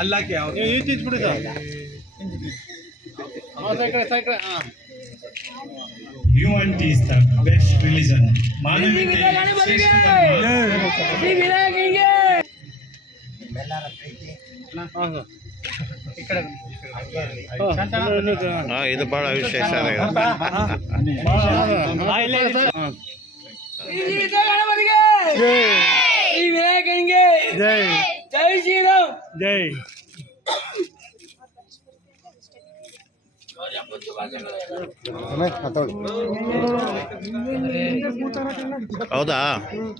ಅಲ್ಲಾಕೆ ಈ ಚೀಸ್ ಬಿಡಿ sir. Humanity is the best religion. ಮಾನವೀಯತೆ ಇದು ಬಹಳ ವಿಶೇಷ. ಜೈ ಜೈ ಶ್ರೀರಾಮ್ ಜೈ. ಹೌದಾ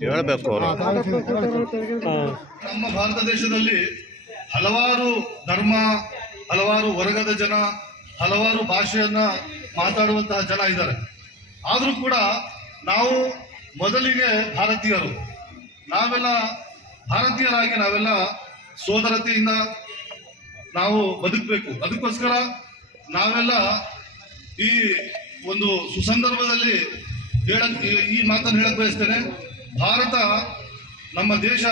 ಹೇಳ್ಬೇಕು ಅವರು. ನಮ್ಮ ಭಾರತ ದೇಶದಲ್ಲಿ ಹಲವಾರು ಧರ್ಮ, ಹಲವಾರು ವರ್ಗದ ಜನ, ಹಲವಾರು ಭಾಷೆಯನ್ನ ಮಾತಾಡುವಂತಹ ಜನ ಇದ್ದಾರೆ. ಆದರೂ ಕೂಡ ನಾವು ಮೊದಲಿಗೆ ಭಾರತೀಯರು, ನಾವೆಲ್ಲ ಭಾರತೀಯರಾಗಿ ನಾವೆಲ್ಲ ಸೋದರತೆಯಿಂದ ನಾವು ಬದುಕಬೇಕು. ಅದಕ್ಕೋಸ್ಕರ ನಾವೆಲ್ಲ ಈ ಒಂದು ಸುಸಂದರ್ಭದಲ್ಲಿ ಈ ಮಾತನ್ನು ಹೇಳಕ್ ಬಯಸ್ತೇನೆ. ಭಾರತ ನಮ್ಮ ದೇಶ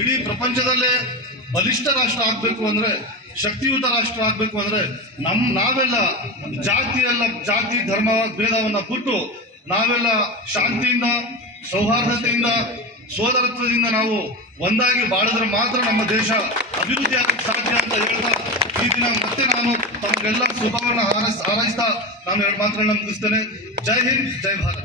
ಇಡೀ ಪ್ರಪಂಚದಲ್ಲೇ ಬಲಿಷ್ಠ ರಾಷ್ಟ್ರ ಆಗ್ಬೇಕು ಅಂದ್ರೆ, ಶಕ್ತಿಯುತ ರಾಷ್ಟ್ರ ಆಗ್ಬೇಕು ಅಂದ್ರೆ ನಾವೆಲ್ಲ ಜಾತಿ ಧರ್ಮ ಭೇದವನ್ನ ಬಿಟ್ಟು ನಾವೆಲ್ಲ ಶಾಂತಿಯಿಂದ, ಸೌಹಾರ್ದತೆಯಿಂದ, ಸೋದರತ್ವದಿಂದ ನಾವು ಒಂದಾಗಿ ಬಾಳಿದ್ರೆ ಮಾತ್ರ ನಮ್ಮ ದೇಶ ಅಭಿವೃದ್ಧಿ ಆಗಕ್ಕೆ ಸಾಧ್ಯ ಅಂತ ಹೇಳ್ತಾ ಈ ದಿನ ಮತ್ತೆ ನಾನು ತಮಗೆಲ್ಲ ಶುಭವನ್ನ ಹಾರೈಸ್ತಾ ನಾನು ಎರಡು ಮಾತುಗಳನ್ನ ಮುಗಿಸ್ತೇನೆ. ಜೈ ಹಿಂದ್, ಜೈ ಭಾರತ್.